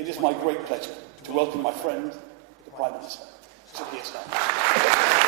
it is my great pleasure to welcome my friend, the Prime Minister, Sir Keir Starmer.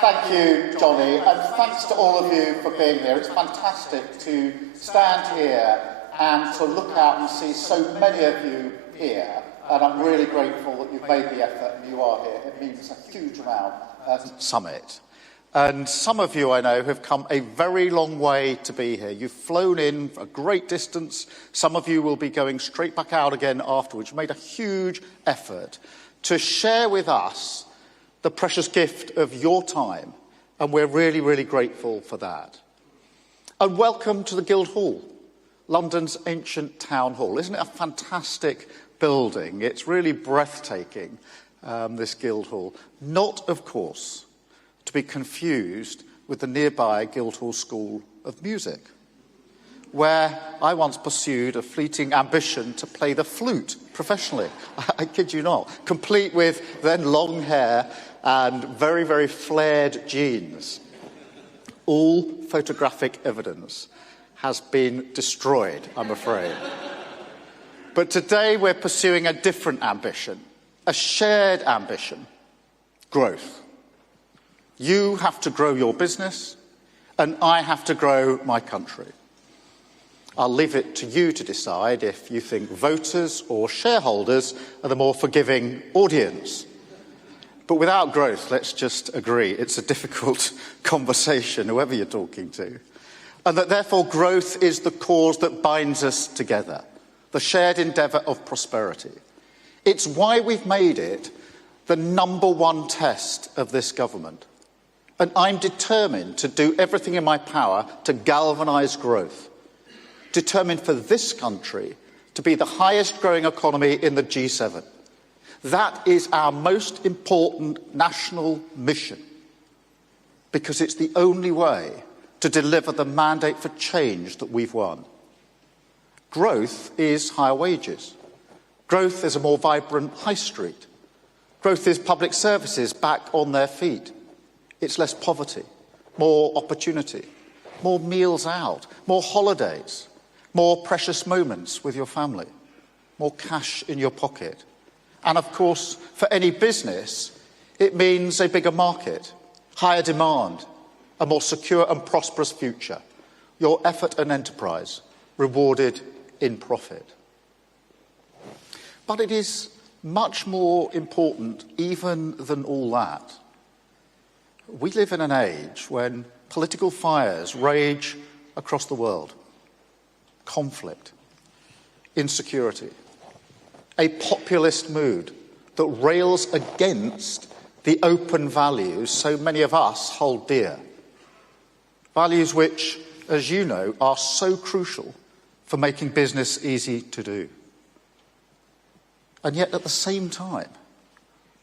Thank you, Johnny, and thanks to all of you for being here. It's fantastic to stand here and to look out and see so many of you here, and I'm really grateful that you've made the effort and you are here. It means a huge amount at the summit. And some of you, I know, have come a very long way to be here. You've flown in a great distance. Some of you will be going straight back out again afterwards. You made a huge effort to share with us the precious gift of your time, and we're really, really grateful for that. And welcome to the Guildhall, London's ancient town hall. Isn't it a fantastic building? It's really breathtaking, this Guildhall. Not, of course, to be confused with the nearby Guildhall School of Music, where I once pursued a fleeting ambition to play the flute professionally. I kid you not, complete with then long hair and very, very flared jeans. All photographic evidence has been destroyed, I'm afraid. But today we're pursuing a different ambition, a shared ambition: growth. You have to grow your business, and I have to grow my country. I'll leave it to you to decide if you think voters or shareholders are the more forgiving audience. But without growth, let's just agree, it's a difficult conversation, whoever you're talking to. And that therefore growth is the cause that binds us together, the shared endeavour of prosperity. It's why we've made it the #1 test of this government. And I'm determined to do everything in my power to galvanise growth, determined for this country to be the highest growing economy in the G7. That is our most important national mission, because it's the only way to deliver the mandate for change that we've won. Growth is higher wages. Growth is a more vibrant high street. Growth is public services back on their feet. It's less poverty, more opportunity, more meals out, more holidays, more precious moments with your family, more cash in your pocket. And of course, for any business, it means a bigger market, higher demand, a more secure and prosperous future. Your effort and enterprise rewarded in profit. But it is much more important even than all that. We live in an age when political fires rage across the world. Conflict, insecurity, a populist mood that rails against the open values so many of us hold dear. Values which, as you know, are so crucial for making business easy to do. And yet at the same time,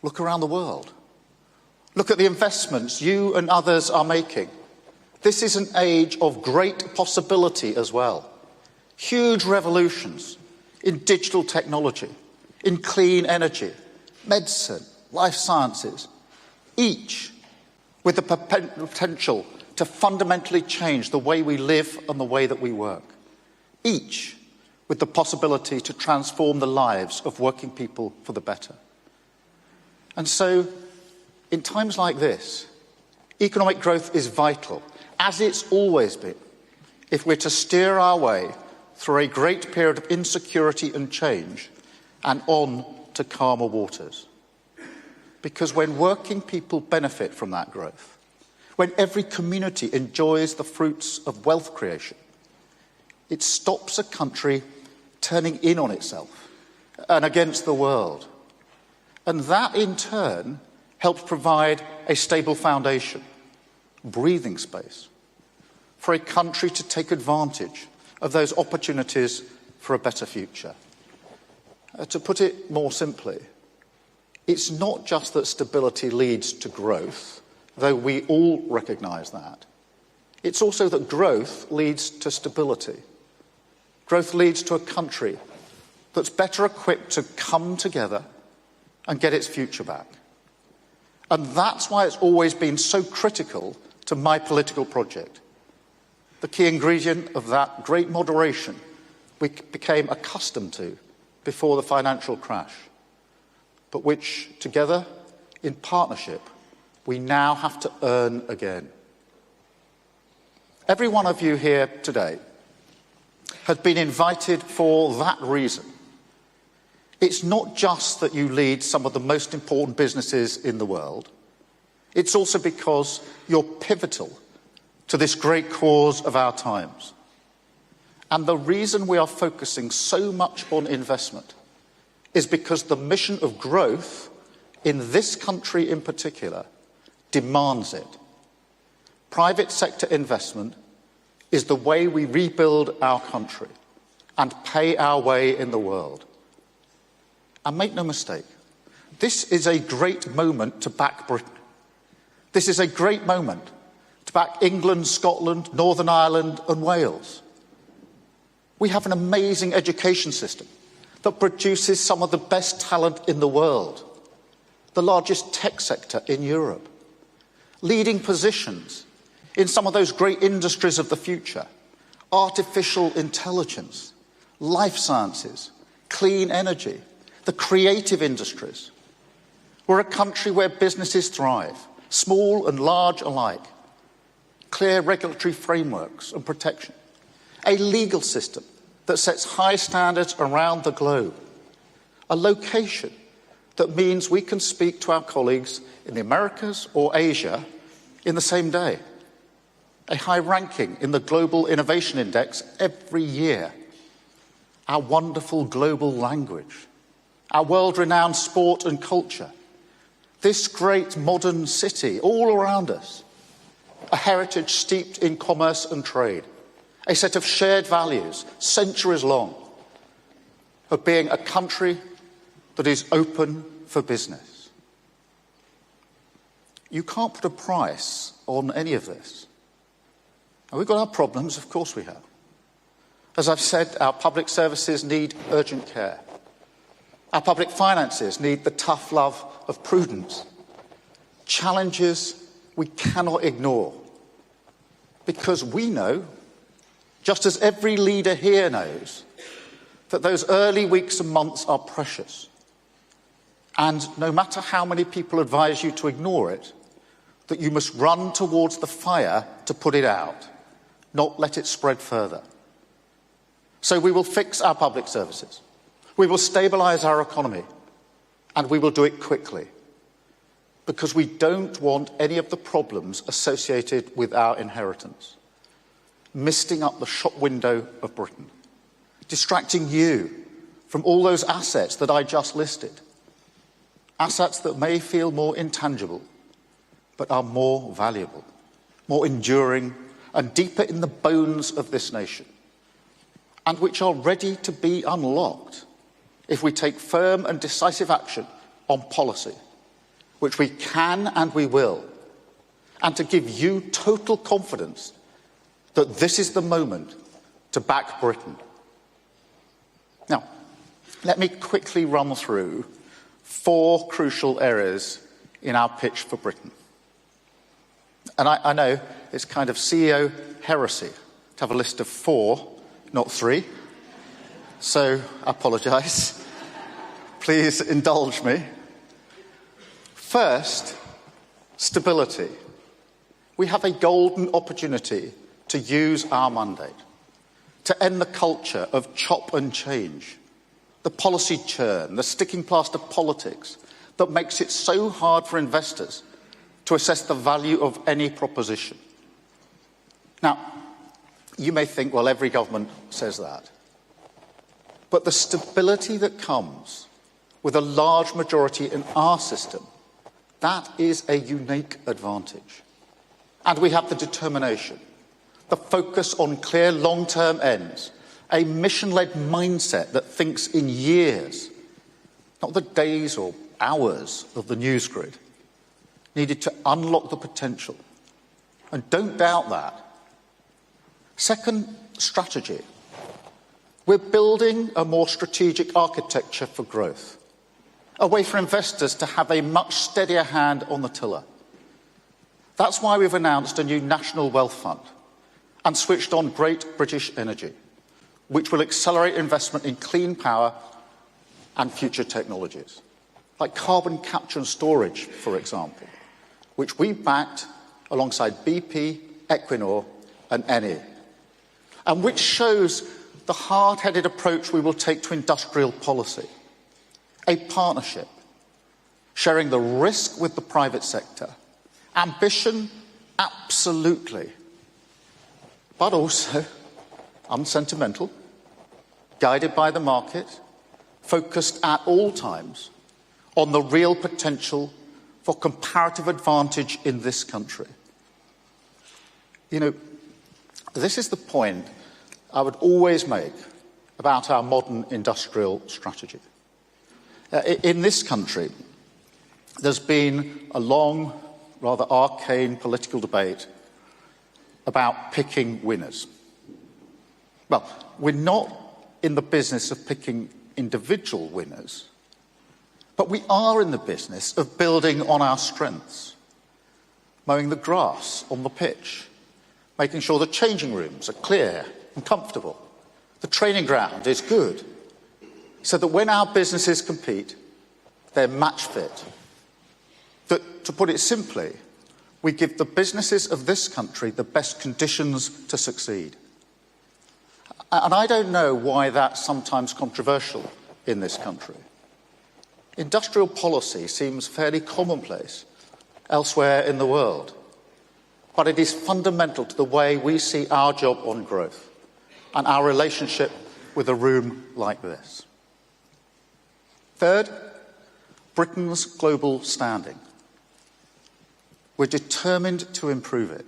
look around the world. Look at the investments you and others are making. This is an age of great possibility as well. Huge revolutions in digital technology, in clean energy, medicine, life sciences, each with the potential to fundamentally change the way we live and the way that we work. Each with the possibility to transform the lives of working people for the better. And so, in times like this, economic growth is vital, as it's always been, if we're to steer our way through a great period of insecurity and change and on to calmer waters. Because when working people benefit from that growth, when every community enjoys the fruits of wealth creation, it stops a country turning in on itself and against the world. And that, in turn, helps provide a stable foundation, breathing space, for a country to take advantage of those opportunities for a better future. To put it more simply, it's not just that stability leads to growth, though we all recognise that. It's also that growth leads to stability. Growth leads to a country that's better equipped to come together and get its future back. And that's why it's always been so critical to my political project. The key ingredient of that great moderation we became accustomed to before the financial crash, but which, together, in partnership, we now have to earn again. Every one of you here today has been invited for that reason. It's not just that you lead some of the most important businesses in the world. It's also because you're pivotal to this great cause of our times. And the reason we are focusing so much on investment is because the mission of growth in this country in particular demands it. Private sector investment is the way we rebuild our country and pay our way in the world. And make no mistake, this is a great moment to back Britain. This is a great moment to back England, Scotland, Northern Ireland and Wales. We have an amazing education system that produces some of the best talent in the world, the largest tech sector in Europe, leading positions in some of those great industries of the future, artificial intelligence, life sciences, clean energy, the creative industries. We're a country where businesses thrive, small and large alike, clear regulatory frameworks and protection, a legal system that sets high standards around the globe, a location that means we can speak to our colleagues in the Americas or Asia in the same day, a high ranking in the Global Innovation Index every year, our wonderful global language, our world-renowned sport and culture, this great modern city all around us, a heritage steeped in commerce and trade, a set of shared values, centuries long, of being a country that is open for business. You can't put a price on any of this. Now, we've got our problems, of course we have. As I've said, our public services need urgent care. Our public finances need the tough love of prudence. Challenges we cannot ignore, because we know, just as every leader here knows, that those early weeks and months are precious. And no matter how many people advise you to ignore it, that you must run towards the fire to put it out, not let it spread further. So we will fix our public services. We will stabilise our economy, and we will do it quickly, because we don't want any of the problems associated with our inheritance misting up the shop window of Britain, distracting you from all those assets that I just listed, assets that may feel more intangible, but are more valuable, more enduring, and deeper in the bones of this nation, and which are ready to be unlocked if we take firm and decisive action on policy, which we can and we will, and to give you total confidence that this is the moment to back Britain. Now, let me quickly run through 4 crucial areas in our pitch for Britain. And I know it's kind of CEO heresy to have a list of 4, not 3. So I apologise. Please indulge me. First, stability. We have a golden opportunity to use our mandate, to end the culture of chop and change, the policy churn, the sticking plaster politics that makes it so hard for investors to assess the value of any proposition. Now, you may think, well, every government says that. But the stability that comes with a large majority in our system, that is a unique advantage. And we have the determination, the focus on clear long-term ends, a mission-led mindset that thinks in years, not the days or hours of the news grid, needed to unlock the potential. And don't doubt that, Second, strategy. We're building a more strategic architecture for growth, a way for investors to have a much steadier hand on the tiller. That's why we've announced a new National Wealth Fund and switched on Great British Energy, which will accelerate investment in clean power and future technologies, like carbon capture and storage, for example, which we backed alongside BP, Equinor and Eni, and which shows the hard-headed approach we will take to industrial policy. A partnership, sharing the risk with the private sector. Ambition, absolutely. But also unsentimental, guided by the market, focused at all times on the real potential for comparative advantage in this country. You know, this is the point I would always make about our modern industrial strategy. In this country, there's been a long, rather arcane political debate about picking winners. Well, we're not in the business of picking individual winners, but we are in the business of building on our strengths, mowing the grass on the pitch, making sure the changing rooms are clear and comfortable, the training ground is good, so that when our businesses compete, they're match fit. That, to put it simply, we give the businesses of this country the best conditions to succeed. And I don't know why that's sometimes controversial in this country. Industrial policy seems fairly commonplace elsewhere in the world, but it is fundamental to the way we see our job on growth and our relationship with a room like this. Third, Britain's global standing. We're determined to improve it,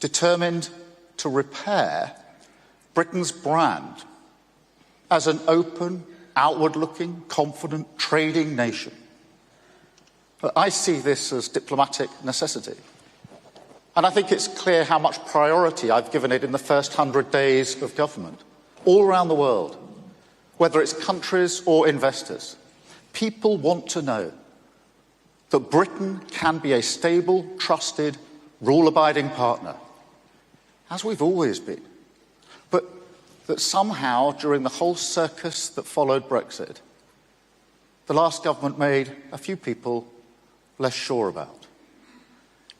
determined to repair Britain's brand as an open, outward-looking, confident, trading nation. But I see this as diplomatic necessity. And I think it's clear how much priority I've given it in the first 100 days of government, all around the world, whether it's countries or investors. People want to know that Britain can be a stable, trusted, rule-abiding partner, as we've always been. But that somehow, during the whole circus that followed Brexit, the last government made a few people less sure about,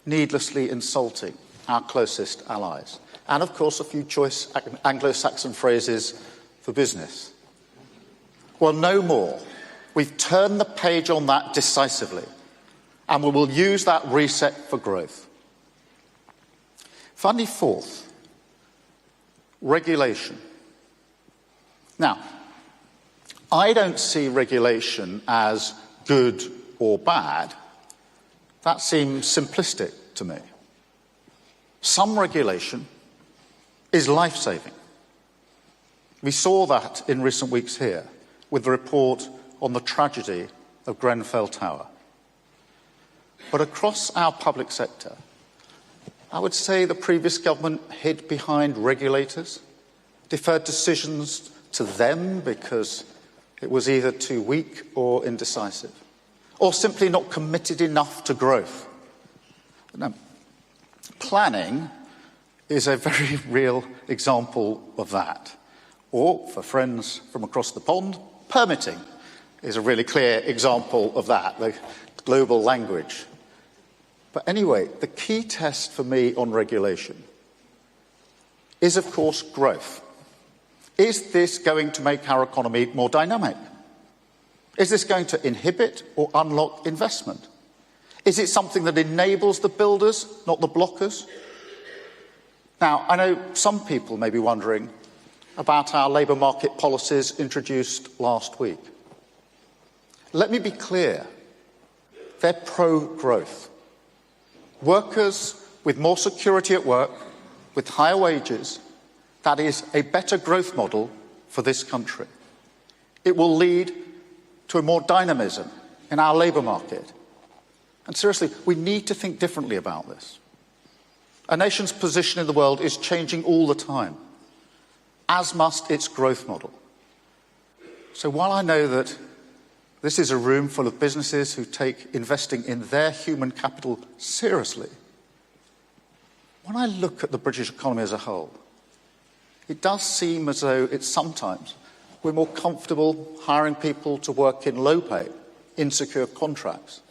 needlessly insulting our closest allies. And, of course, a few choice Anglo-Saxon phrases for business. Well, no more. We've turned the page on that decisively, and we will use that reset for growth. Finally, fourth, regulation. Now, I don't see regulation as good or bad. That seems simplistic to me. Some regulation is life-saving. We saw that in recent weeks here with the report on the tragedy of Grenfell Tower. But across our public sector, I would say the previous government hid behind regulators, deferred decisions to them because it was either too weak or indecisive, or simply not committed enough to growth. Now, planning is a very real example of that. Or, for friends from across the pond, permitting is a really clear example of that, the global language. But anyway, the key test for me on regulation is, of course, growth. Is this going to make our economy more dynamic? Is this going to inhibit or unlock investment? Is it something that enables the builders, not the blockers? Now, I know some people may be wondering about our labour market policies introduced last week. Let me be clear. They're pro-growth. Workers with more security at work, with higher wages, that is a better growth model for this country. It will lead to a more dynamism in our labour market. And seriously, we need to think differently about this. A nation's position in the world is changing all the time, as must its growth model. So while I know that this is a room full of businesses who take investing in their human capital seriously, when I look at the British economy as a whole, it does seem as though it's sometimes we're more comfortable hiring people to work in low-pay, insecure contracts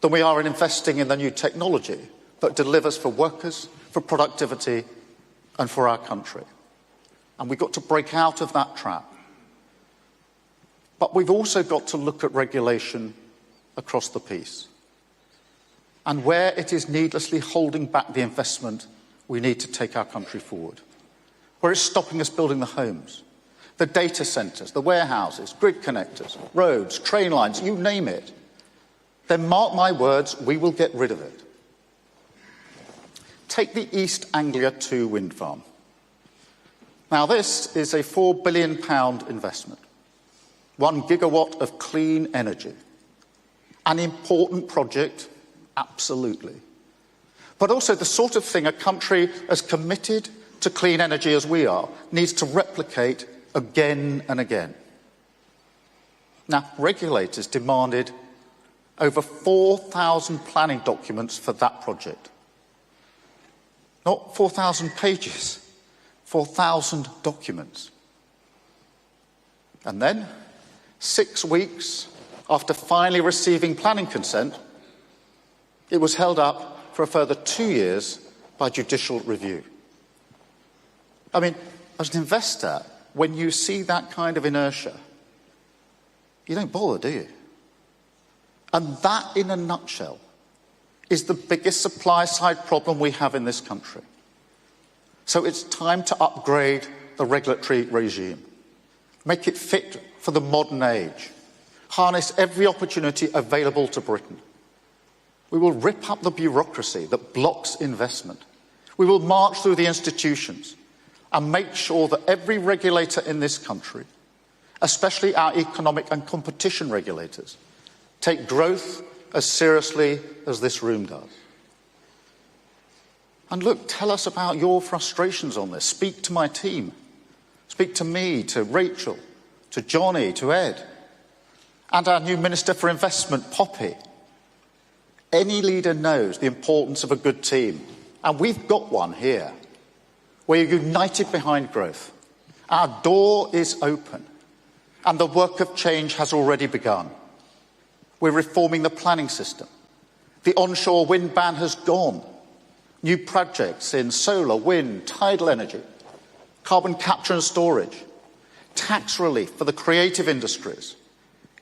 than we are in investing in the new technology that delivers for workers, for productivity, and for our country. And we've got to break out of that trap. But we've also got to look at regulation across the piece. And where it is needlessly holding back the investment we need to take our country forward. Where it's stopping us building the homes, the data centres, the warehouses, grid connectors, roads, train lines, you name it, then mark my words, we will get rid of it. Take the East Anglia 2 wind farm. Now this is a £4 billion investment, 1 gigawatt of clean energy. An important project, absolutely. But also the sort of thing a country as committed to clean energy as we are needs to replicate again and again. Now, regulators demanded over 4,000 planning documents for that project. Not 4,000 pages, 4,000 documents. And then, 6 weeks after finally receiving planning consent, it was held up for a further 2 years by judicial review. I mean, as an investor, when you see that kind of inertia, you don't bother, do you? And that, in a nutshell, is the biggest supply-side problem we have in this country. So it's time to upgrade the regulatory regime, make it fit for the modern age, harness every opportunity available to Britain. We will rip up the bureaucracy that blocks investment. We will march through the institutions and make sure that every regulator in this country, especially our economic and competition regulators, take growth as seriously as this room does. And look, tell us about your frustrations on this. Speak to my team. Speak to me, to Rachel, to Johnny, to Ed, and our new Minister for Investment, Poppy. Any leader knows the importance of a good team, and we've got one here. We're united behind growth. Our door is open, and the work of change has already begun. We're reforming the planning system. The onshore wind ban has gone. New projects in solar, wind, tidal energy, carbon capture and storage, tax relief for the creative industries,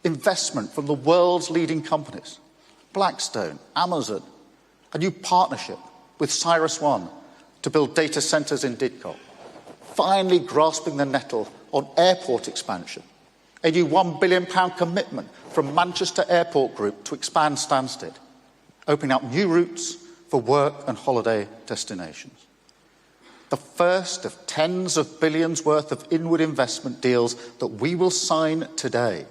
investment from the world's leading companies, Blackstone, Amazon, a new partnership with CyrusOne to build data centres in Didcot, finally grasping the nettle on airport expansion, a new £1 billion commitment from Manchester Airport Group to expand Stansted, opening up new routes for work and holiday destinations. The first of tens of billions worth of inward investment deals that we will sign today,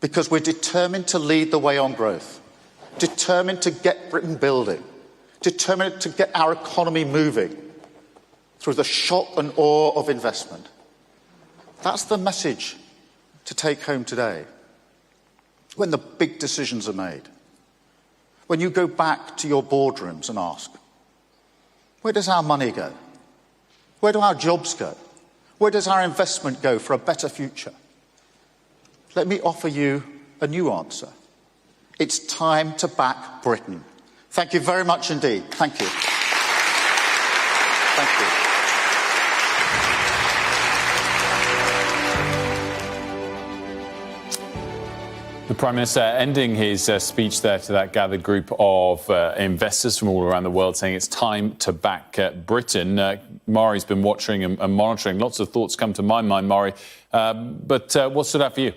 because we're determined to lead the way on growth, determined to get Britain building, determined to get our economy moving through the shock and awe of investment. That's the message to take home today. When the big decisions are made, when you go back to your boardrooms and ask, where does our money go? Where do our jobs go? Where does our investment go for a better future? Let me offer you a new answer. It's time to back Britain. Thank you very much indeed. Thank you. Thank you. The Prime Minister ending his speech there to that gathered group of investors from all around the world, saying it's time to back Britain. Mari's been watching and monitoring. Lots of thoughts come to my mind, Mari. But what stood out for you?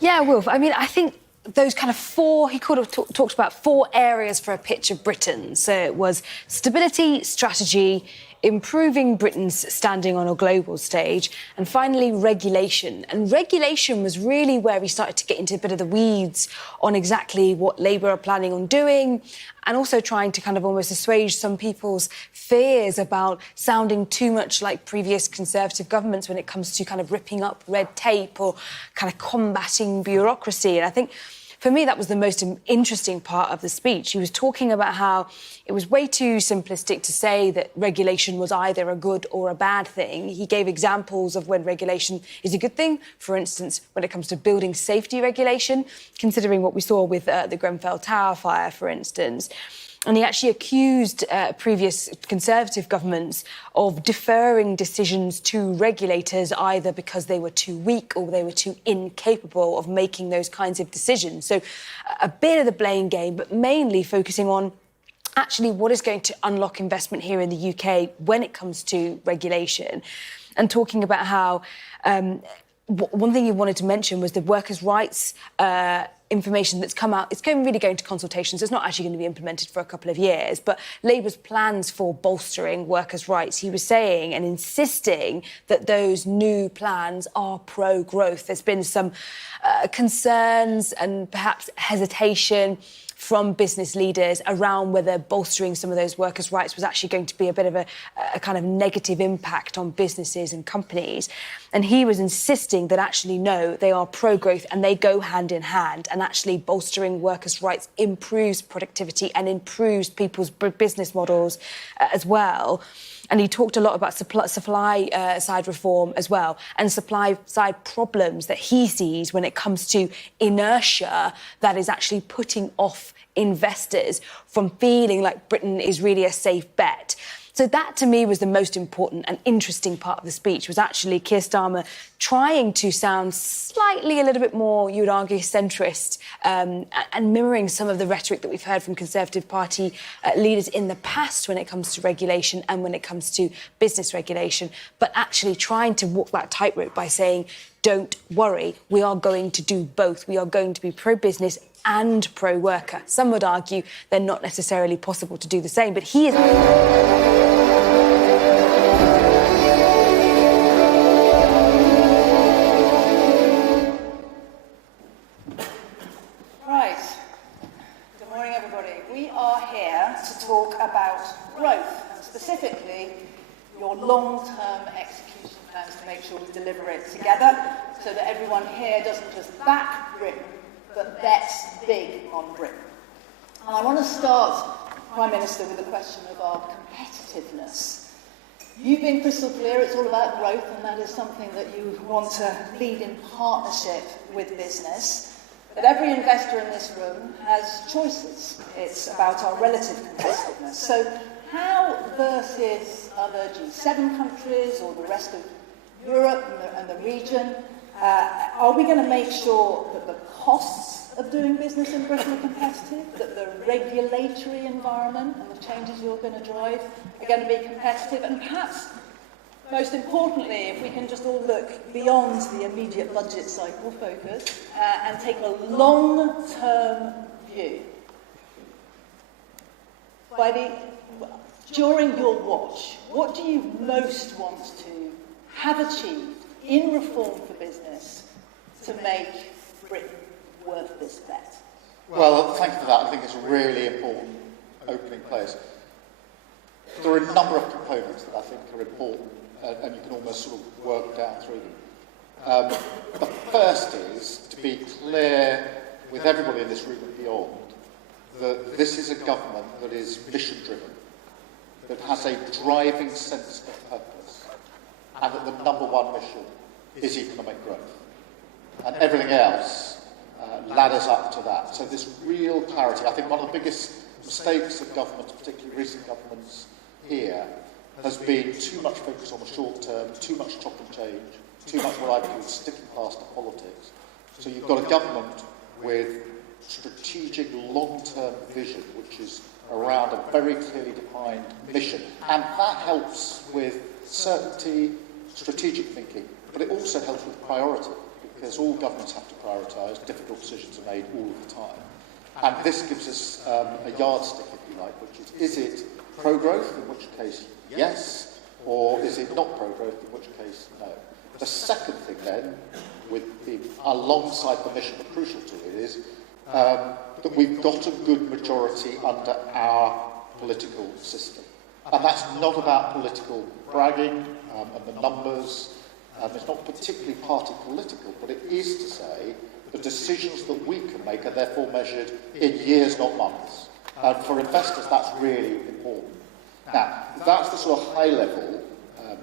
Yeah, Wilf, I mean, I think those kind of four, he could have talked about 4 areas for a pitch of Britain. So it was stability, strategy, improving Britain's standing on a global stage, and finally regulation. And regulation was really where we started to get into a bit of the weeds on exactly what Labour are planning on doing, and also trying to kind of almost assuage some people's fears about sounding too much like previous Conservative governments when it comes to kind of ripping up red tape or kind of combating bureaucracy. And I think for me, that was the most interesting part of the speech. He was talking about how it was way too simplistic to say that regulation was either a good or a bad thing. He gave examples of when regulation is a good thing. For instance, when it comes to building safety regulation, considering what we saw with the Grenfell Tower fire, for instance. And he actually accused previous Conservative governments of deferring decisions to regulators either because they were too weak or they were too incapable of making those kinds of decisions. So a bit of the blame game, but mainly focusing on actually what is going to unlock investment here in the UK when it comes to regulation, and talking about how one thing you wanted to mention was the workers' rights information that's come out. It's really going to consultations. It's not actually going to be implemented for a couple of years. But Labour's plans for bolstering workers' rights, he was saying and insisting that those new plans are pro-growth. There's been some concerns and perhaps hesitation from business leaders around whether bolstering some of those workers' rights was actually going to be a bit of a kind of negative impact on businesses and companies. And he was insisting that actually, no, they are pro-growth and they go hand in hand, and actually bolstering workers' rights improves productivity and improves people's business models as well. And he talked a lot about supply side reform as well, and supply side problems that he sees when it comes to inertia that is actually putting off investors from feeling like Britain is really a safe bet. So that, to me, was the most important and interesting part of the speech, was actually Keir Starmer trying to sound slightly a little bit more, you would argue, centrist, and mirroring some of the rhetoric that we've heard from Conservative Party leaders in the past when it comes to regulation and when it comes to business regulation, but actually trying to walk that tightrope by saying, don't worry, we are going to do both. We are going to be pro-business and pro-worker. Some would argue they're not necessarily possible to do the same, but he is... Right. Good morning, everybody. We are here to talk about growth, and specifically your long-term execution plans to make sure we deliver it together so that everyone here doesn't just back Britain, but bets big on Britain. And I want to start, Prime Minister, with the question of our competitiveness. You've been crystal clear, it's all about growth, and that is something that you want to lead in partnership with business. But every investor in this room has choices. It's about our relative competitiveness. So how versus other G7 countries or the rest of Europe and the region, are we going to make sure that the costs of doing business in Britain are competitive, that the regulatory environment and the changes you're going to drive are going to be competitive, and perhaps, most importantly, if we can just all look beyond the immediate budget cycle focus and take a long-term view. During your watch, what do you most want to have achieved in reform for business to make Britain worth this bet? Well, thank you for that. I think it's a really important opening place. There are a number of components that I think are important, and you can almost sort of work down through them. The first is to be clear with everybody in this room and beyond that this is a government that is mission-driven, that has a driving sense of purpose, and that the number one mission is economic growth. And everything else ladders up to that. So this real clarity, I think one of the biggest mistakes of governments, particularly recent governments here, has been too much focus on the short term, too much chop and change, too much what I call sticking past to politics. So you've got a government with strategic long-term vision, which is around a very clearly defined mission. And that helps with certainty, strategic thinking, but it also helps with priority, because all governments have to prioritise, difficult decisions are made all of the time. And this gives us a yardstick, if you like, which is it pro-growth, in which case, yes, or is it not pro-growth, in which case, no. The second thing then, alongside the mission, but crucial to it, is that we've got a good majority under our political system. And that's not about political bragging and the numbers. It's not particularly party political, but it is to say the decisions that we can make are therefore measured in years, not months. And for investors, that's really important. Now, that's the sort of high-level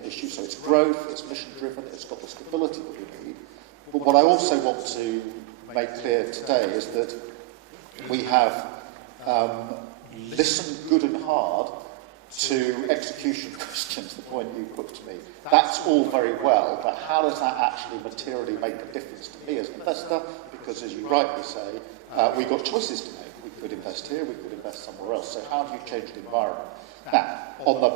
issue. So it's growth, it's mission-driven, it's got the stability that we need. But what I also want to make clear today is that we have listened good and hard to execution questions, the point you put to me. That's all very well, but how does that actually materially make a difference to me as an investor? Because, as you rightly say, we've got choices to make. We could invest here, we could invest somewhere else. So how do you change the environment? Now, on the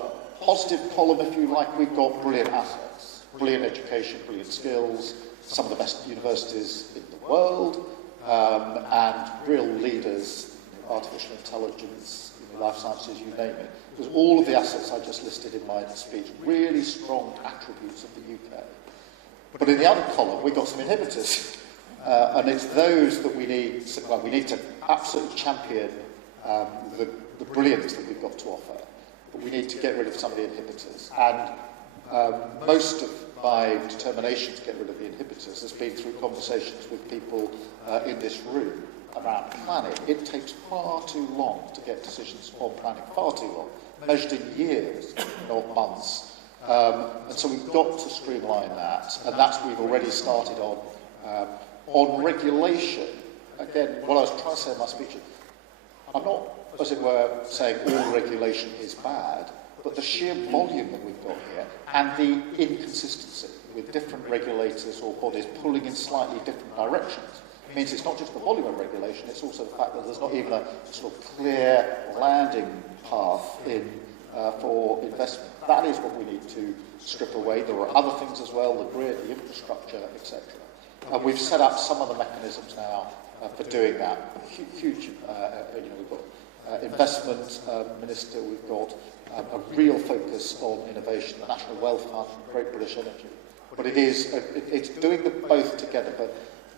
positive column, if you like, we've got brilliant assets, brilliant education, brilliant skills, some of the best universities in the world, and real leaders, artificial intelligence, life sciences, you name it. Because all of the assets I just listed in my speech, really strong attributes of the UK. But in the other column, we've got some inhibitors. And it's those that we need, well, we need to absolutely champion the brilliance that we've got to offer. But we need to get rid of some of the inhibitors. And most of my determination to get rid of the inhibitors has been through conversations with people in this room around planning. It takes far too long to get decisions on planning, far too long, measured in years, not months. And so we've got to streamline that, and that's what we've already started on. On regulation, again, what I was trying to say in my speech, I'm not, as it were, saying all regulation is bad, but the sheer volume that we've got here and the inconsistency with different regulators or bodies pulling in slightly different directions means it's not just the volume of regulation, it's also the fact that there's not even a sort of clear landing path in for investment. That is what we need to strip away. There are other things as well, the grid, the infrastructure, etc. And we've set up some of the mechanisms now for doing that. Huge, we've got investment minister, we've got a real focus on innovation, the National Wealth Fund, Great British Energy. But it's doing them both together. But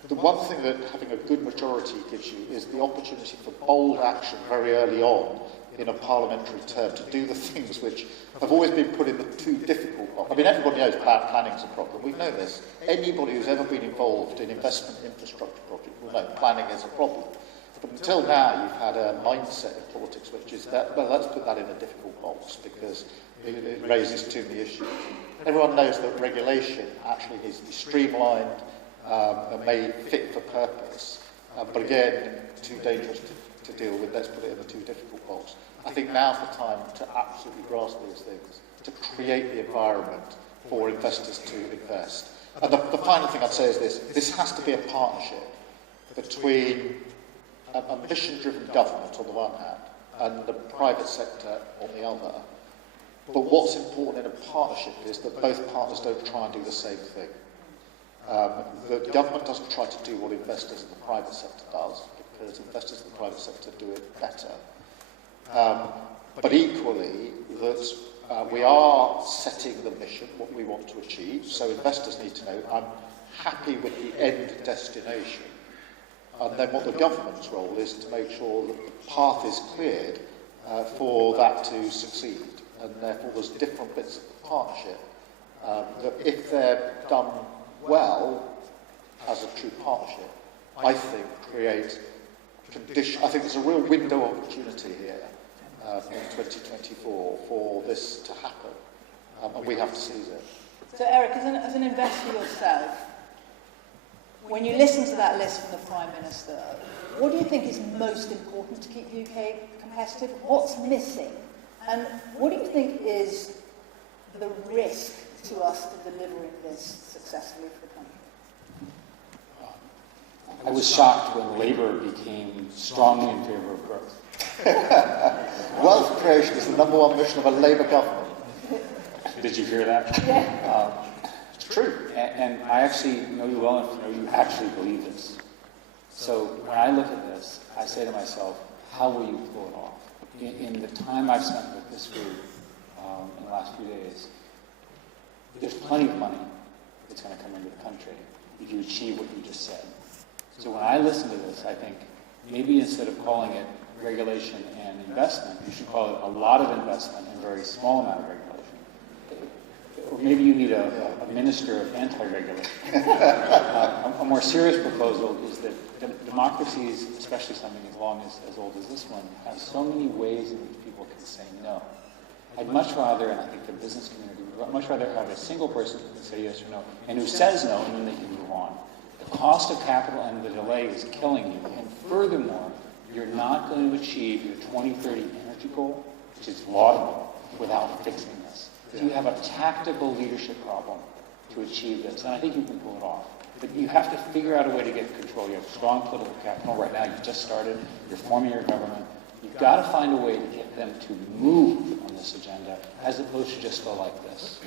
the one thing that having a good majority gives you is the opportunity for bold action very early on in a parliamentary term to do the things which have always been put in the too difficult box. I mean, everybody knows planning is a problem. We know this. Anybody who's ever been involved in investment infrastructure projects will know planning is a problem. But until now, you've had a mindset in politics which is that, well, let's put that in a difficult box because it raises too many issues. Everyone knows that regulation actually needs to be streamlined and made fit for purpose. But again, too dangerous to deal with. Let's put it in a too difficult box. I think now's the time to absolutely grasp these things, to create the environment for investors to invest. And the final thing I'd say is this. This has to be a partnership between a mission-driven government on the one hand and the private sector on the other. But what's important in a partnership is that both partners don't try and do the same thing. The government doesn't try to do what investors in the private sector does, because investors in the private sector do it better. But equally, that we are setting the mission, what we want to achieve, so investors need to know, I'm happy with the end destination. And then what the government's role is to make sure that the path is cleared for that to succeed. And therefore there's different bits of the partnership that if they're done well as a true partnership, I think create conditions. I think there's a real window of opportunity here in 2024 for this to happen, and we have to seize it. So Eric, as an investor yourself, when you listen to that list from the Prime Minister, what do you think is most important to keep the UK competitive? What's missing? And what do you think is the risk to us to delivering this successfully for the country? I was shocked when Labour became strongly in favour of growth. Wealth creation is the #1 mission of a Labour government. Did you hear that? Yeah. It's true. And I actually know you well enough to know you actually believe this. So when I look at this, I say to myself, how will you pull it off? In the time I've spent with this group in the last few days, there's plenty of money that's going to come into the country if you achieve what you just said. So when I listen to this, I think maybe instead of calling it regulation and investment, you should call it a lot of investment and very small amount of regulation. Or maybe you need a minister of anti-regulation. A more serious proposal is that democracies, especially something as long as old as this one, have so many ways in which people can say no. I'd much rather, and I think the business community would much rather have a single person who can say yes or no, and who says no, and then they can move on. The cost of capital and the delay is killing you. And furthermore, you're not going to achieve your 2030 energy goal, which is laudable, without fixing this. You have a tactical leadership problem to achieve this, and I think you can pull it off. But you have to figure out a way to get control. You have strong political capital right now. You've just started. You're forming your government. You've got to find a way to get them to move on this agenda as opposed to just go like this.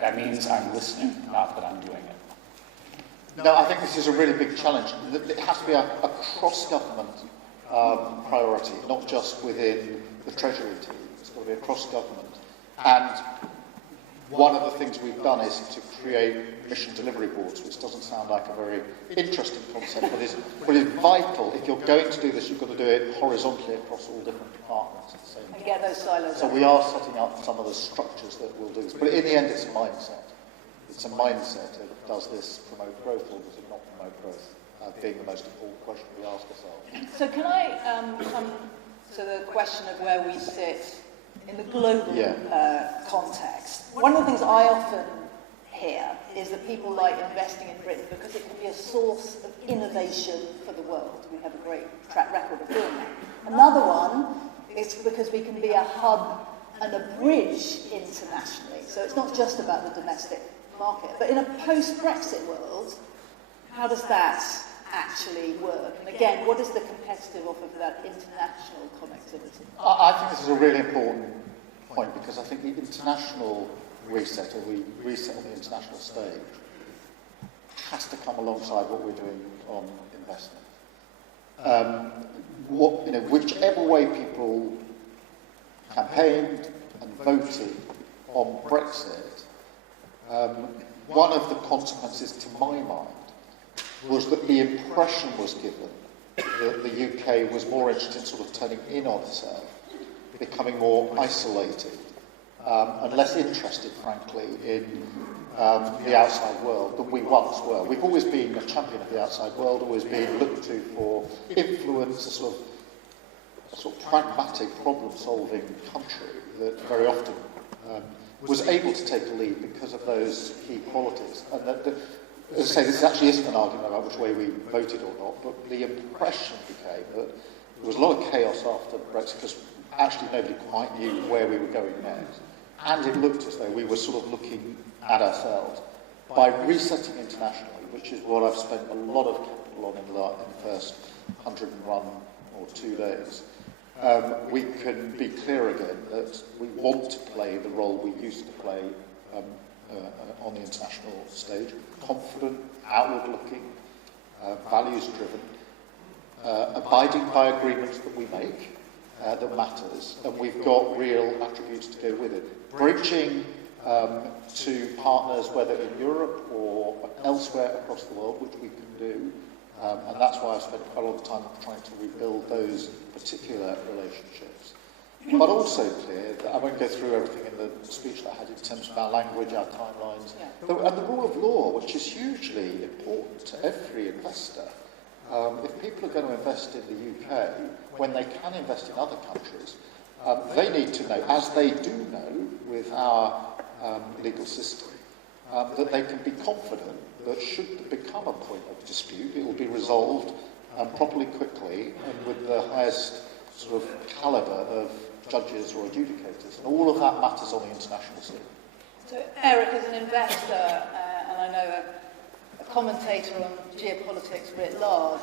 That means I'm listening, not that I'm doing it. No, I think this is a really big challenge. It has to be a cross-government priority, not just within the Treasury team. It's got to be across government. And one of the things we've done is to create mission delivery boards, which doesn't sound like a very interesting concept, but is vital. If you're going to do this, you've got to do it horizontally across all different departments at the same time. And get those silos So out. we are setting up some of the structures that will do this. But in the end, it's a mindset. It's a mindset of does this promote growth or does it not promote growth, being the most important question we ask ourselves. So can I come to the question of where we sit in the global context? One of the things I often hear is that people like investing in Britain because it can be a source of innovation for the world. We have a great track record of doing that. Another one is because we can be a hub and a bridge internationally. So it's not just about the domestic market. But in a post-Brexit world, how does that actually work? And again, what is the competitive offer for that international connectivity? I think this is a really important point because I think the international reset, or the reset on the international stage, has to come alongside what we're doing on investment. Whichever way people campaigned and voted on Brexit, one of the consequences, to my mind, was that the impression was given that the UK was more interested in sort of turning in on itself, becoming more isolated, and less interested, frankly, in the outside world than we once were. We've always been a champion of the outside world, always been looked to for influence, a sort of pragmatic problem-solving country that very often was able to take a lead because of those key qualities. And that, as I say, this actually isn't an argument about which way we voted or not, but the impression became that there was a lot of chaos after Brexit because actually nobody quite knew where we were going next. And it looked as though we were sort of looking at ourselves. By resetting internationally, which is what I've spent a lot of capital on in the first 101 or 2 days, we can be clear again that we want to play the role we used to play on the international stage, confident, outward-looking, values-driven, abiding by agreements that we make that matters, and we've got real attributes to go with it. Bridging to partners, whether in Europe or elsewhere across the world, which we can do, and that's why I've spent quite a lot of time trying to rebuild those particular relationships. But also clear that I won't go through everything in the speech that I had in terms of our language, our timelines, and the rule of law, which is hugely important to every investor. If people are going to invest in the UK, when they can invest in other countries, they need to know, as they do know with our legal system, that they can be confident that should there become a point of dispute, it will be resolved properly, quickly, and with the highest sort of calibre of judges or adjudicators. And all of that matters on the international scene. So Eric, as an investor, and I know a commentator on geopolitics writ large,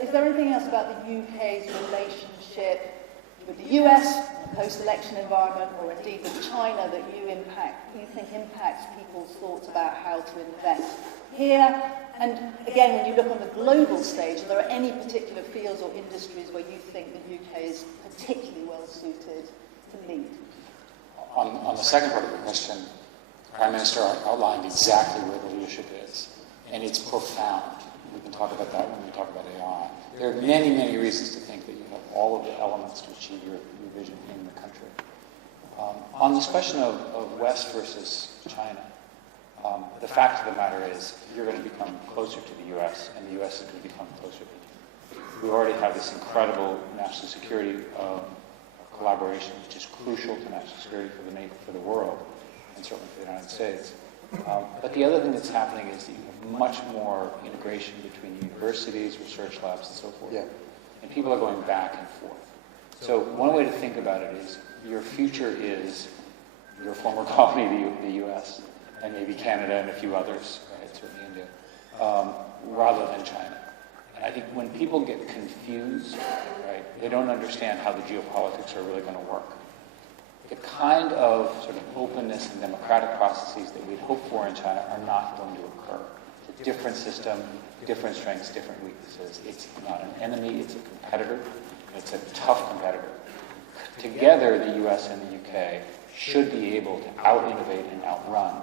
is there anything else about the UK's relationship with the US, the post-election environment, or indeed with China that you think impacts people's thoughts about how to invest here? And again, when you look on the global stage, are there any particular fields or industries where you think the UK is particularly well suited to lead? On the second part of the question, Prime Minister outlined exactly where the leadership is, and it's profound. We can talk about that when we talk about AI. There are many, many reasons to think that you have all of the elements to achieve your vision in the country. On this question of West versus China, the fact of the matter is you're going to become closer to the U.S., and the U.S. is going to become closer to you. We already have this incredible national security collaboration, which is crucial to national security for the world, and certainly for the United States. But the other thing that's happening is that you have much more integration between universities, research labs, and so forth. Yeah. And people are going back and forth. So one way to think about it is your future is your former colony, the U.S., and maybe Canada and a few others, right, certainly India, rather than China. And I think when people get confused, right, they don't understand how the geopolitics are really going to work. The kind of sort of openness and democratic processes that we'd hope for in China are not going to occur. It's a different system, different strengths, different weaknesses. It's not an enemy, it's a competitor. It's a tough competitor. Together, the US and the UK should be able to out-innovate and outrun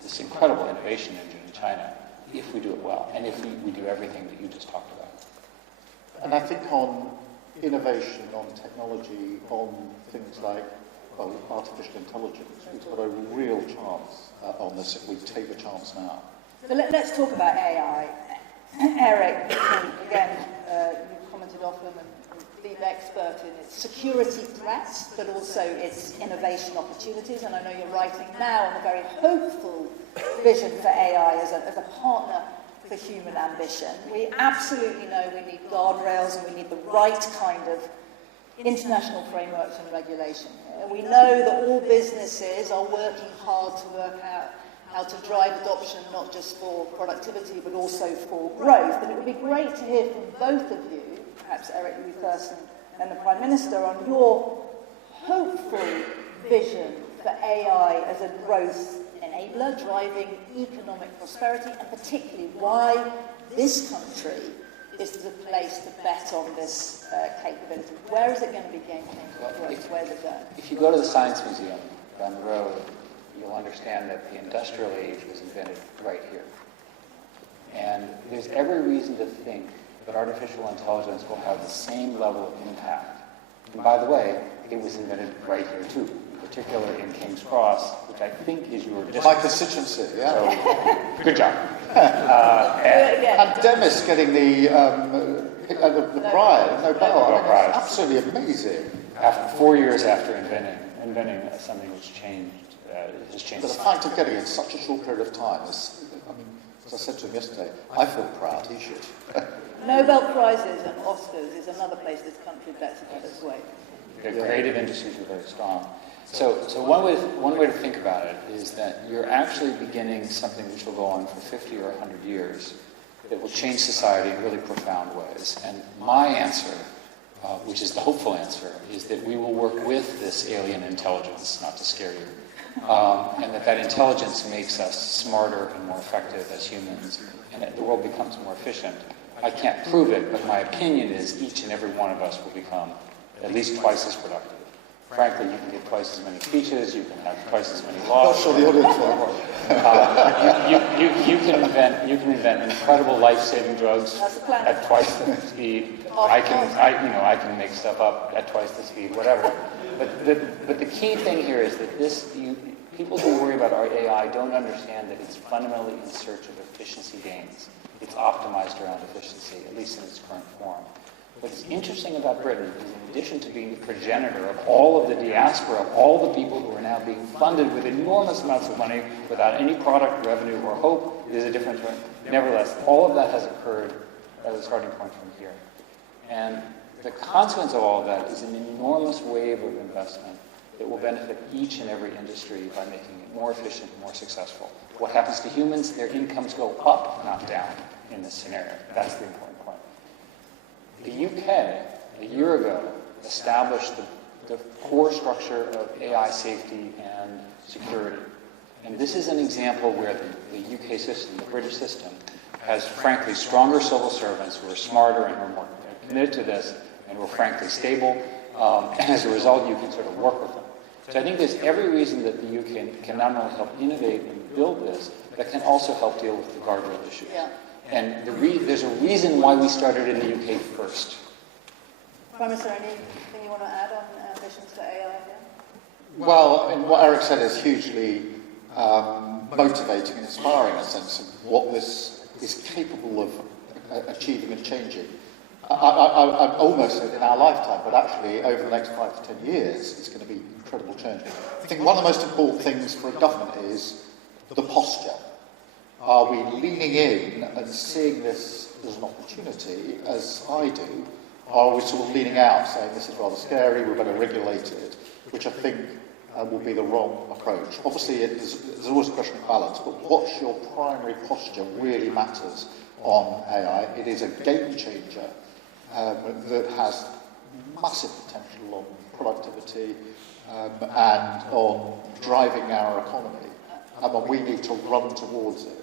this incredible innovation engine in China if we do it well, and if we do everything that you just talked about. And I think on innovation, on technology, on things like artificial intelligence, we've got a real chance on this if we take the chance now. So let's talk about AI. Eric, again, you commented often and lead expert in its security threats, but also its innovation opportunities. And I know you're writing now on a very hopeful vision for AI as a partner for human ambition. We absolutely know we need guardrails and we need the right kind of international frameworks and regulation. We know that all businesses are working hard to work out how to drive adoption, not just for productivity, but also for growth. And it would be great to hear from both of you, perhaps Eric, you first, and the Prime Minister, on your hopeful vision for AI as a growth enabler, driving economic prosperity, and particularly why this country is the place to bet on this capability. Where is it going to be game-changing growth? Where's it going? If you go to the Science Museum down the road, you'll understand that the industrial age was invented right here. And there's every reason to think that artificial intelligence will have the same level of impact. And by the way, it was invented right here too, in particular in King's Cross, which I think is your district. My constituency, yeah. So, good job. And Demis getting the prize, Nobel. Nobel Prize. Absolutely amazing. After 4 years after inventing something which changed, has changed. But the fact of getting it in such a short period of time is, I mean, as I said to him yesterday, I feel proud, he should. Nobel Prizes and Oscars is another place this country bets about its way. The creative industries are very strong. So one way to think about it is that you're actually beginning something which will go on for 50 or 100 years that will change society in really profound ways. And my answer, which is the hopeful answer, is that we will work with this alien intelligence, not to scare you, and that intelligence makes us smarter and more effective as humans, and that the world becomes more efficient. I can't prove it, but my opinion is each and every one of us will become at least twice as productive. Frankly, you can get twice as many speeches, you can have twice as many laws. Not sure the audience will. You can invent incredible life-saving drugs at twice the speed. I can make stuff up at twice the speed, whatever. But the key thing here is that people who worry about our AI don't understand that it's fundamentally in search of efficiency gains. It's optimized around efficiency, at least in its current form. What's interesting about Britain is, in addition to being the progenitor of all of the diaspora, of all the people who are now being funded with enormous amounts of money without any product, revenue, or hope, it is a different term. Nevertheless, all of that has occurred as a starting point from here. And the consequence of all of that is an enormous wave of investment that will benefit each and every industry by making it more efficient, more successful. What happens to humans? Their incomes go up, not down, in this scenario. That's the important point. The UK, a year ago, established the core structure of AI safety and security. And this is an example where the UK system, the British system, has, frankly, stronger civil servants who are smarter and who are more committed to this and who are, frankly, stable. And as a result, you can sort of work with them. So I think there's every reason that the UK can not only help innovate and build this, but can also help deal with the guardrail issues. Yeah. And there's a reason why we started in the UK first. Prime Minister, anything you want to add on ambitions for AI here? Well, I mean, what Eric said is hugely motivating and inspiring, in a sense of what this is capable of achieving and changing. I'm almost said in our lifetime, but actually over the next 5 to 10 years, it's going to be incredible change. I think one of the most important things for a government is the posture. Are we leaning in and seeing this as an opportunity, as I do, or are we sort of leaning out, saying this is rather scary, we're going to regulate it, which I think will be the wrong approach. Obviously, there's always a question of balance, but what's your primary posture really matters on AI. It is a game changer that has massive potential on productivity and on driving our economy, and we need to run towards it.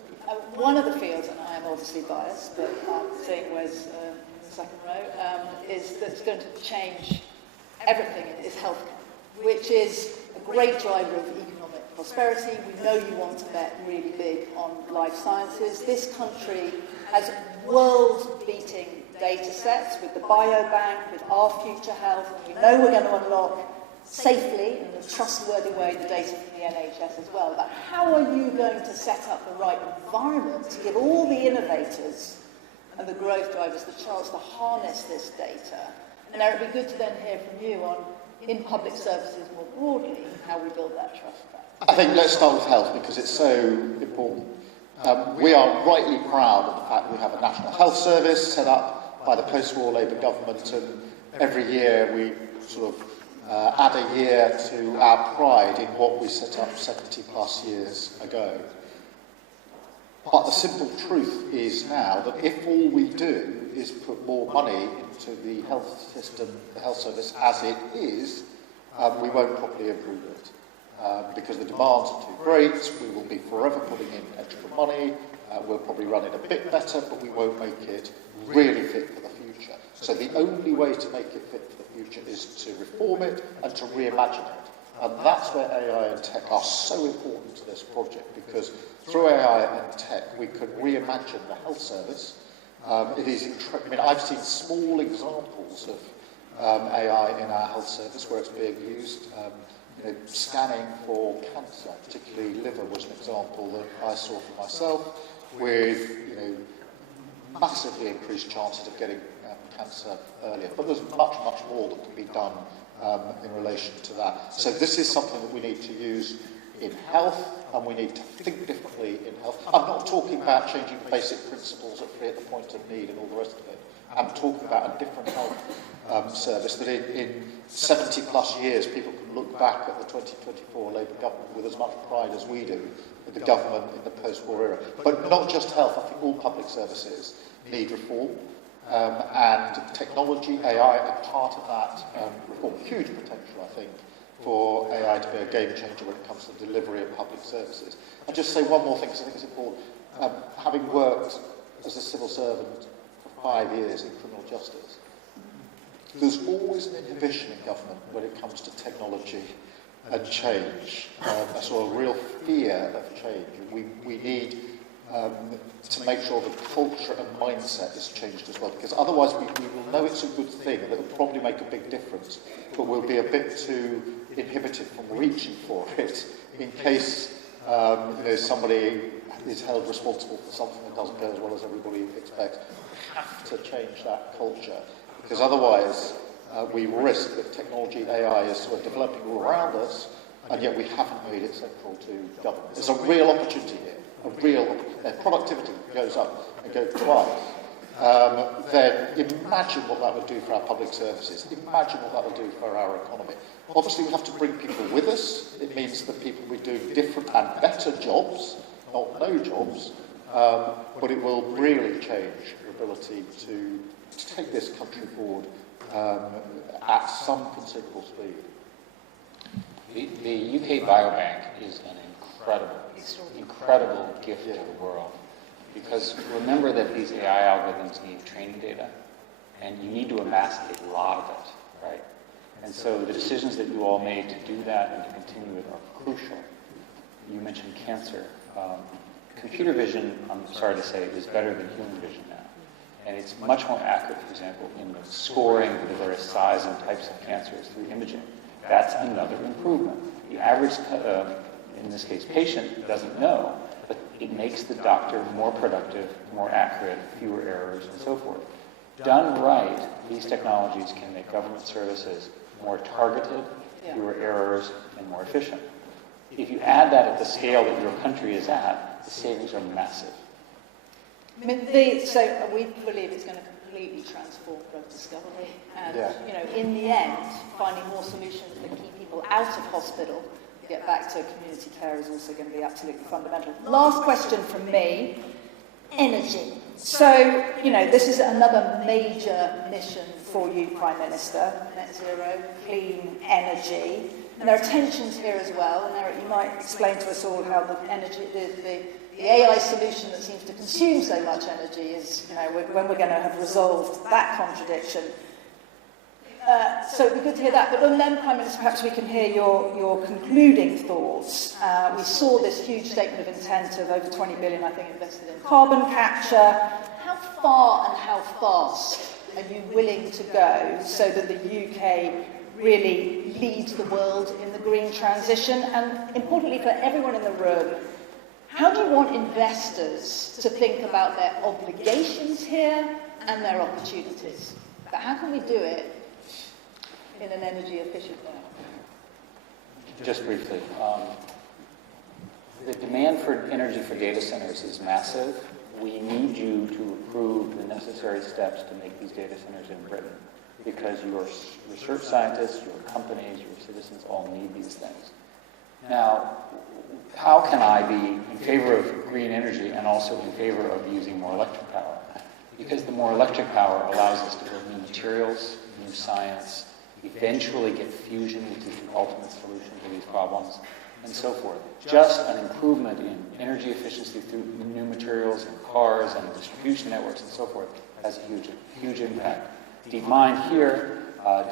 One of the fields, and I am obviously biased, but seeing Wes in the second row, is that's going to change everything is healthcare, which is a great driver of economic prosperity. We know you want to bet really big on life sciences. This country has world-beating data sets with the biobank, with our future health, and we know we're going to unlock safely in a trustworthy way the data from the NHS as well. But how are you going to set up the right environment to give all the innovators and the growth drivers the chance to harness this data? And Eric, it'd be good to then hear from you on, in public services more broadly, how we build that trust back. I think let's start with health because it's so important. We are rightly proud of the fact that we have a National Health Service set up by the post-war Labour government, and every year we sort of add a year to our pride in what we set up 70 plus years ago. But the simple truth is now that if all we do is put more money into the health system, the health service as it is, we won't properly improve it. Because the demands are too great, we will be forever putting in extra money, we'll probably run it a bit better, but we won't make it really fit for the future. So the only way to make it fit for the future is to reform it and to reimagine it. And that's where AI and tech are so important to this project, because through AI and tech, we could reimagine the health service. I've seen small examples of AI in our health service where it's being used. Scanning for cancer, particularly liver, was an example that I saw for myself, with massively increased chances of getting cancer earlier. But there's much, much more that can be done in relation to that. So this is something that we need to use in health, and we need to think differently in health. I'm not talking about changing basic principles at the point of need and all the rest of it. I'm talking about a different health service that in 70 plus years people can look back at the 2024 Labour government with as much pride as we do with the government in the post-war era. But not just health, I think all public services need reform, and technology, AI are part of that reform. Huge potential, I think, for AI to be a game changer when it comes to delivery of public services. I'll just say one more thing, because I think it's important. Having worked as a civil servant for 5 years in criminal justice, there's always an inhibition in government when it comes to technology and change. A sort of real fear of change. We need to make sure the culture and mindset is changed as well, because otherwise we will know it's a good thing and it will probably make a big difference, but we'll be a bit too inhibited from reaching for it in case somebody is held responsible for something that doesn't go as well as everybody expects. We have to change that culture, because otherwise we risk that technology, AI, is sort of developing all around us, and yet we haven't made it central to government. There's a real opportunity here. Productivity goes up and goes twice. Then imagine what that would do for our public services. Imagine what that would do for our economy. Obviously, we have to bring people with us. It means that people will be doing different and better jobs, not no jobs, but it will really change your ability to take this country forward at some considerable speed. The UK Biobank is an incredible gift to the world, because remember that these AI algorithms need training data, and you need to amass a lot of it, right? And so the decisions that you all made to do that and to continue it are crucial. You mentioned cancer. Computer vision, I'm sorry to say, is better than human vision now. And it's much more accurate, for example, in the scoring of the various size and types of cancers through imaging. That's another improvement. The average, in this case, patient doesn't know, but it makes the doctor more productive, more accurate, fewer errors, and so forth. Done right, these technologies can make government services more targeted, fewer errors, and more efficient. If you add that at the scale that your country is at, the savings are massive. I mean, so we believe it's going to completely transform drug discovery, and you know, in the end, finding more solutions that keep people out of hospital, get back to community care, is also going to be absolutely fundamental. Last question from me: energy. So, you know, this is another major mission for you, Prime Minister: net zero, clean energy. And there are tensions here as well. And Eric, you might explain to us all how the energy, the AI solution that seems to consume so much energy is, you know, when we're going to have resolved that contradiction. So it'd be good to hear that. But then, Prime Minister, perhaps we can hear your concluding thoughts. We saw this huge statement of intent of over 20 billion, I think, invested in carbon capture. How far and how fast are you willing to go so that the UK really leads the world in the green transition? And importantly, for everyone in the room, how do you want investors to think about their obligations here and their opportunities? But how can we do it in an energy efficient way? Just briefly, the demand for energy for data centers is massive. We need you to approve the necessary steps to make these data centers in Britain, because your research scientists, your companies, your citizens all need these things. Now, how can I be in favor of green energy and also in favor of using more electric power? Because the more electric power allows us to build new materials, new science, eventually get fusion, which is the ultimate solution to these problems, and so forth. Just an improvement in energy efficiency through new materials and cars and distribution networks and so forth has a huge impact. DeepMind here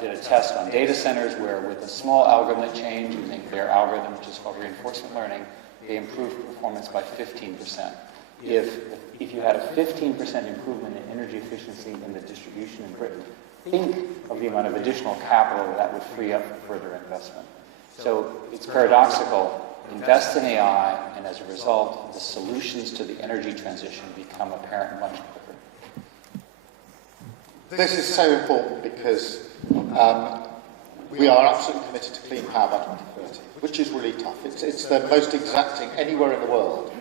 did a test on data centers where, with a small algorithmic change using their algorithm, which is called reinforcement learning, they improved performance by 15%. If you had a 15% improvement in energy efficiency in the distribution in Britain, think of the amount of additional capital that would free up for further investment. So it's paradoxical. Invest in AI, and as a result, the solutions to the energy transition become apparent much quicker. This is so important because we are absolutely committed to clean power by 2030, which is really tough. It's the most exacting anywhere in the world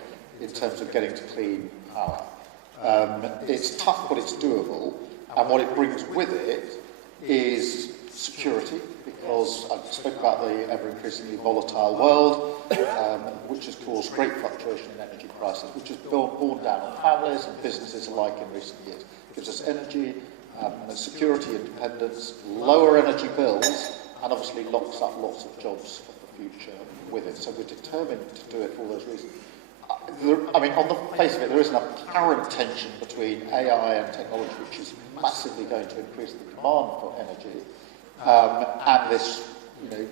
in terms of getting to clean power. It's tough, but it's doable. And what it brings with it is security, because I spoke about the ever-increasingly volatile world, which has caused great fluctuation in energy prices, which has borne down on families and businesses alike in recent years. It gives us energy, security, independence, lower energy bills, and obviously locks up lots of jobs for the future with it. So we're determined to do it for all those reasons. I mean, on the face of it, there is an apparent tension between AI and technology, which is massively going to increase the demand for energy, and this,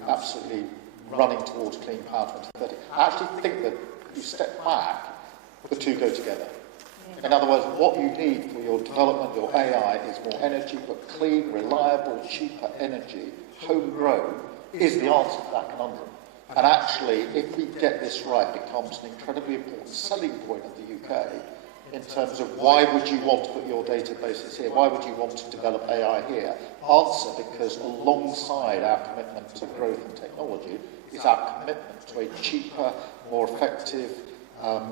absolutely running towards clean power 2030. I actually think that if you step back, the two go together. In other words, what you need for your development, your AI, is more energy, but clean, reliable, cheaper energy, homegrown, is the answer to that conundrum. And actually, if we get this right, it becomes an incredibly important selling point of the UK in terms of why would you want to put your databases here? Why would you want to develop AI here? Answer, because alongside our commitment to growth and technology is our commitment to a cheaper, more effective,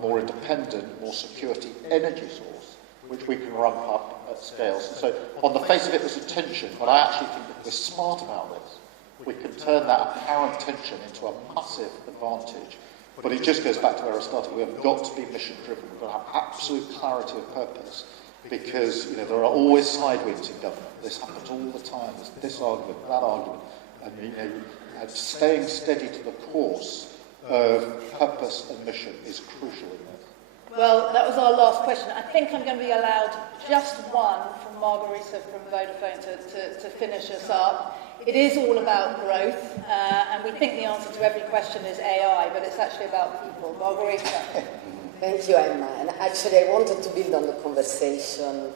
more independent, more security energy source, which we can ramp up at scale. So on the face of it, there's a tension, but I actually think that we're smart about this. We can turn that apparent tension into a massive advantage. But it just goes back to where I started. We have got to be mission-driven. We've got to have absolute clarity of purpose, because there are always side winds in government. This happens all the time. There's this argument, that argument. And staying steady to the course of purpose and mission is crucial in this. Well, that was our last question. I think I'm going to be allowed just one from Margarita from Vodafone to finish us up. it is all about growth, and we think the answer to every question is AI, but it's actually about people. Margherita. Thank you, Emma. And actually, I wanted to build on the conversation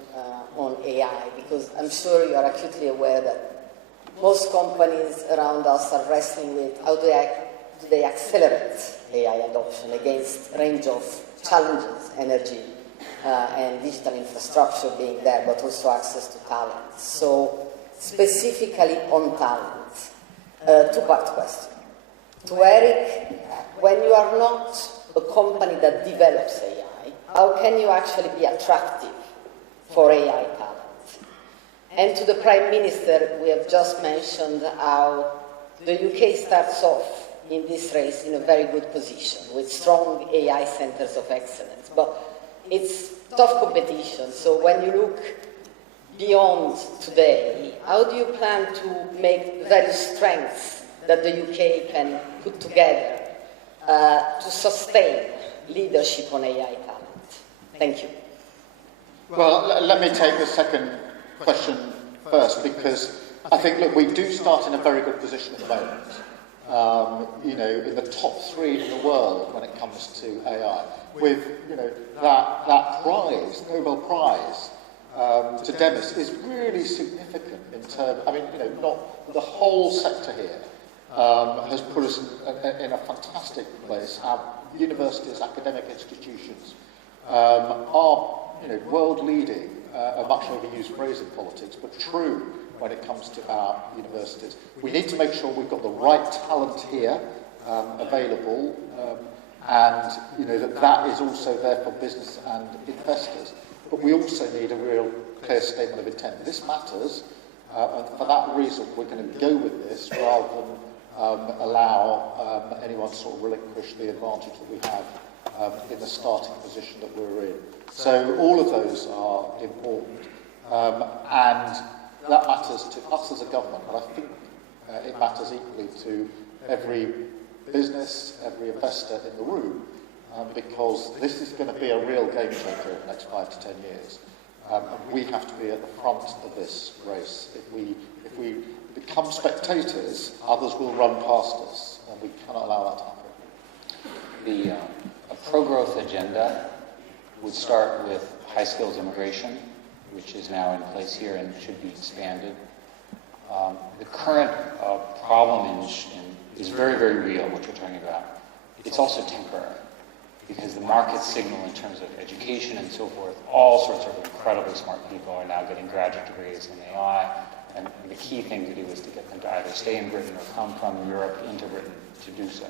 on AI, because I'm sure you are acutely aware that most companies around us are wrestling with how do they accelerate AI adoption against a range of challenges, energy and digital infrastructure being there, but also access to talent. So specifically on talent, two-part question. To Eric, when you are not a company that develops AI, how can you actually be attractive for AI talent? And to the Prime Minister, we have just mentioned how the UK starts off in this race in a very good position with strong AI centres of excellence. But it's tough competition, so when you look beyond today, how do you plan to make the very strengths that the UK can put together to sustain leadership on AI talent? Thank you. Well, let me take the second question first, because I think, look, we do start in a very good position at the moment. In the top 3 in the world when it comes to AI, with that prize, Nobel Prize, to Demis is really significant in terms. Not the whole sector here has put us in a fantastic place. Our universities, academic institutions are world leading, a much overused phrase in politics, but true when it comes to our universities. We need to make sure we've got the right talent here available, and that is also there for business and investors. But we also need a real clear statement of intent. This matters, and for that reason we're going to go with this rather than allow anyone to sort of relinquish the advantage that we have in the starting position that we're in. So all of those are important, and that matters to us as a government, but I think it matters equally to every business, every investor in the room, because this is going to be a real game changer in the next 5 to 10 years. And we have to be at the front of this race. If we become spectators, others will run past us, and we cannot allow that to happen. A pro-growth agenda would start with high-skills immigration, which is now in place here and should be expanded. The current problem is very, very real, what you're talking about. It's also temporary, because the market signal in terms of education and so forth, all sorts of incredibly smart people are now getting graduate degrees in AI, and the key thing to do is to get them to either stay in Britain or come from Europe into Britain to do so.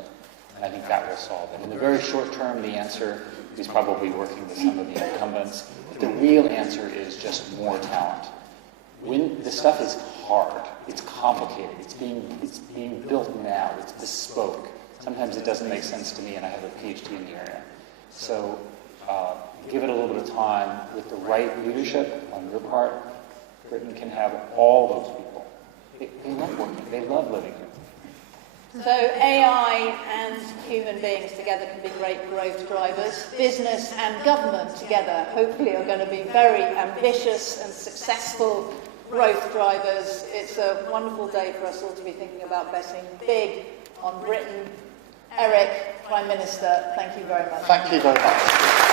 And I think that will solve it. In the very short term, the answer is probably working with some of the incumbents. But the real answer is just more talent. When the stuff is hard, it's complicated, it's being built now, it's bespoke. Sometimes it doesn't make sense to me, and I have a PhD in the area. So give it a little bit of time. With the right leadership on your part, Britain can have all those people. They love working, they love living here. So AI and human beings together can be great growth drivers. Business and government together hopefully are going to be very ambitious and successful growth drivers. It's a wonderful day for us all to be thinking about betting big on Britain. Eric, Prime Minister, thank you very much. Thank you very much.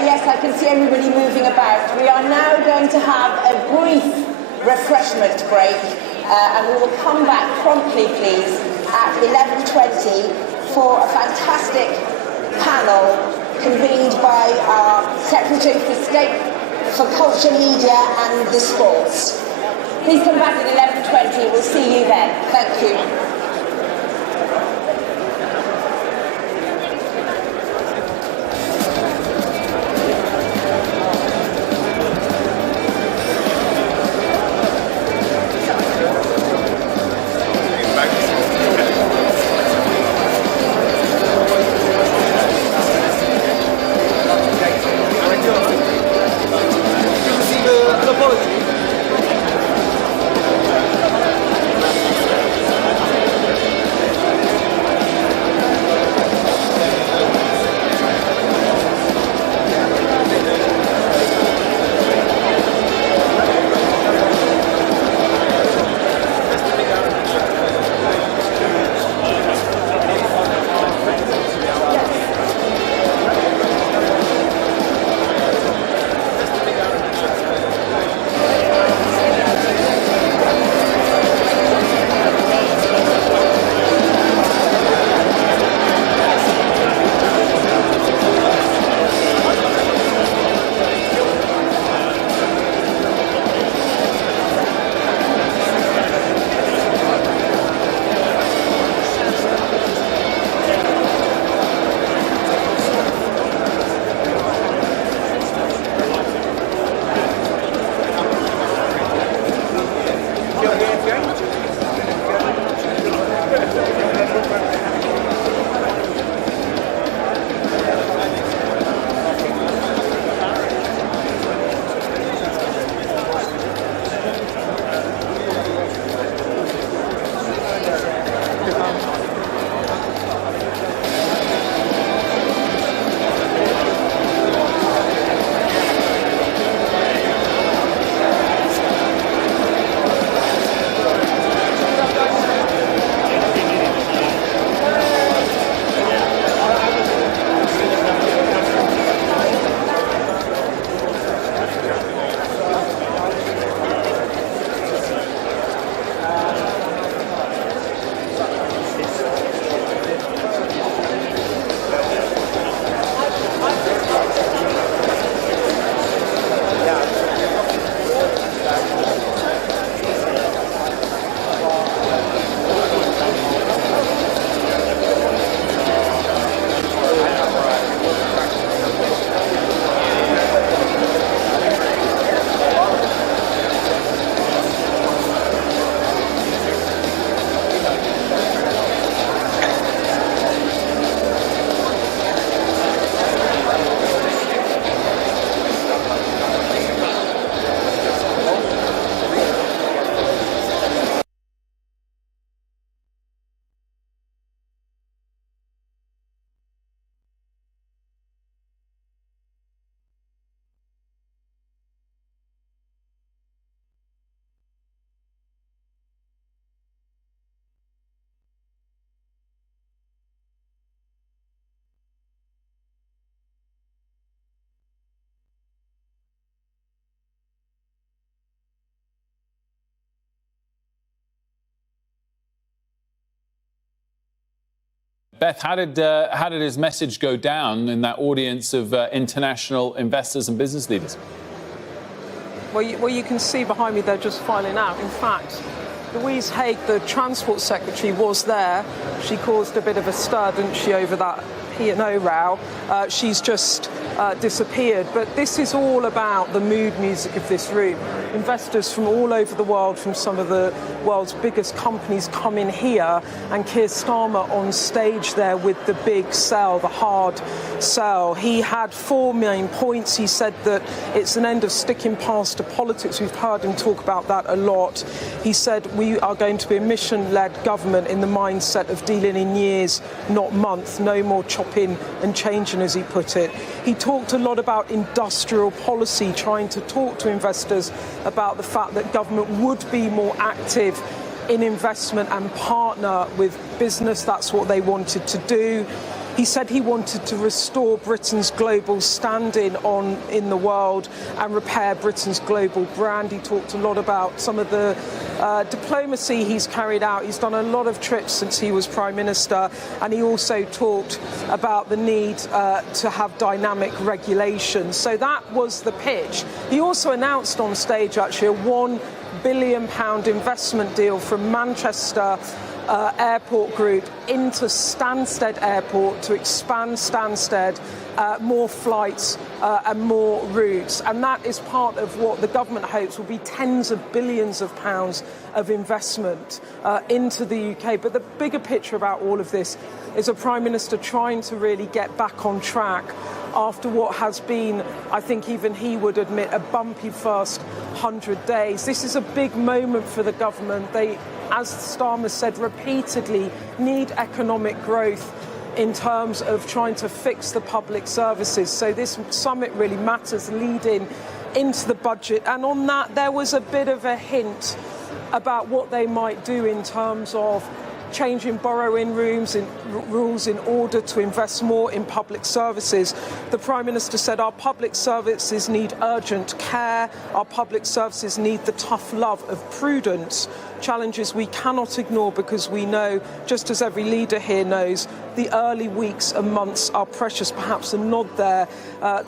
Yes, I can see everybody moving about. We are now going to have a brief refreshment break, and we will come back promptly, please, at 11:20 for a fantastic panel convened by our Secretary for State for Culture, Media and the Sports. Please come back at 11:20. We'll see you then. Thank you. Beth, how did his message go down in that audience of international investors and business leaders? Well, you can see behind me they're just filing out. In fact, Louise Haigh, the Transport Secretary, was there. She caused a bit of a stir, didn't she, over that P&O row. She's just disappeared. But this is all about the mood music of this room. Investors from all over the world, from some of the world's biggest companies, come in here, and Keir Starmer on stage there with the big sell, the hard sell. He had 4 main points. He said that it's an end of sticking past to politics. We've heard him talk about that a lot. He said we are going to be a mission-led government in the mindset of dealing in years, not months. No more chopping and changing, as he put it. He talked a lot about industrial policy, trying to talk to investors about the fact that government would be more active in investment and partner with business. That's what they wanted to do. He said he wanted to restore Britain's global standing in the world and repair Britain's global brand. He talked a lot about some of the diplomacy he's carried out. He's done a lot of trips since he was Prime Minister, and he also talked about the need to have dynamic regulation. So that was the pitch. He also announced on stage, actually, a £1 billion investment deal from Manchester Airport Group into Stansted Airport to expand Stansted, more flights and more routes. And that is part of what the government hopes will be tens of billions of pounds of investment into the UK. But the bigger picture about all of this is a Prime Minister trying to really get back on track after what has been, I think even he would admit, a bumpy first 100 days. This is a big moment for the government. They, as Starmer said repeatedly, need economic growth in terms of trying to fix the public services. So this summit really matters leading into the budget. And on that, there was a bit of a hint about what they might do in terms of changing borrowing rules in order to invest more in public services. The Prime Minister said our public services need urgent care, our public services need the tough love of prudence, challenges we cannot ignore because we know, just as every leader here knows, the early weeks and months are precious. Perhaps a nod there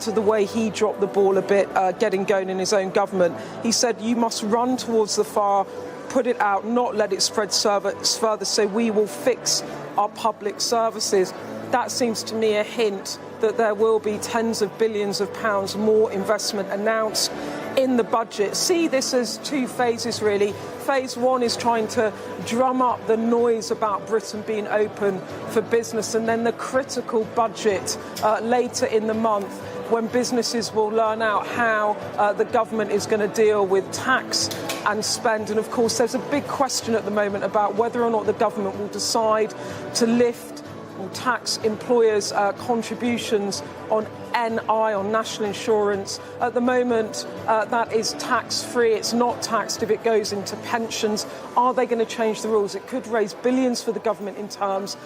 to the way he dropped the ball a bit, getting going in his own government. He said you must run towards the fire, put it out, not let it spread further, so we will fix our public services. That seems to me a hint that there will be tens of billions of pounds more investment announced in the budget. See this as two phases, really. Phase one is trying to drum up the noise about Britain being open for business, and then the critical budget later in the month, when businesses will learn out how the government is going to deal with tax and spend. And of course, there's a big question at the moment about whether or not the government will decide to lift or tax employers' contributions on NI, on national insurance. At the moment, that is tax-free. It's not taxed if it goes into pensions. Are they going to change the rules? It could raise billions for the government in terms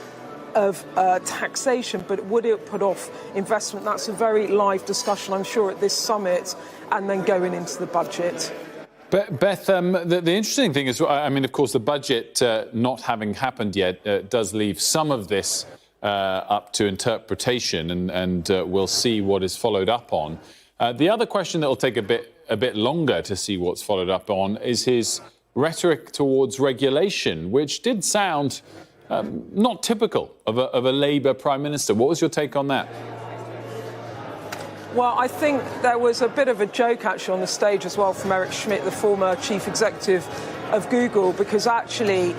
of taxation, but would it put off investment? That's a very live discussion, I'm sure, at this summit and then going into the budget. But Beth, the interesting thing is, I mean, of course, the budget not having happened yet does leave some of this up to interpretation, and we'll see what is followed up on. The other question that will take a bit longer to see what's followed up on is his rhetoric towards regulation, which did sound not typical of a Labour Prime Minister. What was your take on that? Well, I think there was a bit of a joke actually on the stage as well from Eric Schmidt, the former chief executive of Google, because actually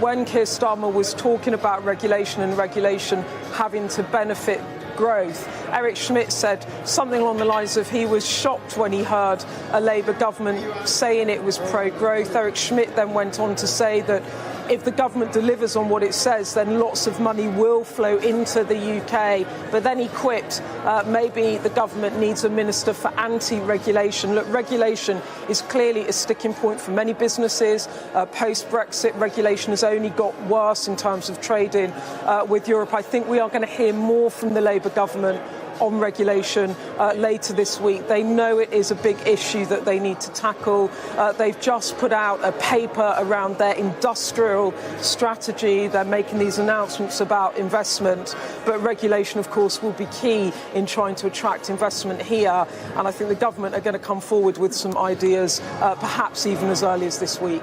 when Keir Starmer was talking about regulation and regulation having to benefit growth, Eric Schmidt said something along the lines of he was shocked when he heard a Labour government saying it was pro-growth. Eric Schmidt then went on to say that if the government delivers on what it says, then lots of money will flow into the UK. But then he quipped, maybe the government needs a minister for anti-regulation. Look, regulation is clearly a sticking point for many businesses. Post-Brexit, regulation has only got worse in terms of trading with Europe. I think we are going to hear more from the Labour government on regulation later this week. They know it is a big issue that they need to tackle. They've just put out a paper around their industrial strategy. They're making these announcements about investment, but regulation, of course, will be key in trying to attract investment here. And I think the government are going to come forward with some ideas, perhaps even as early as this week.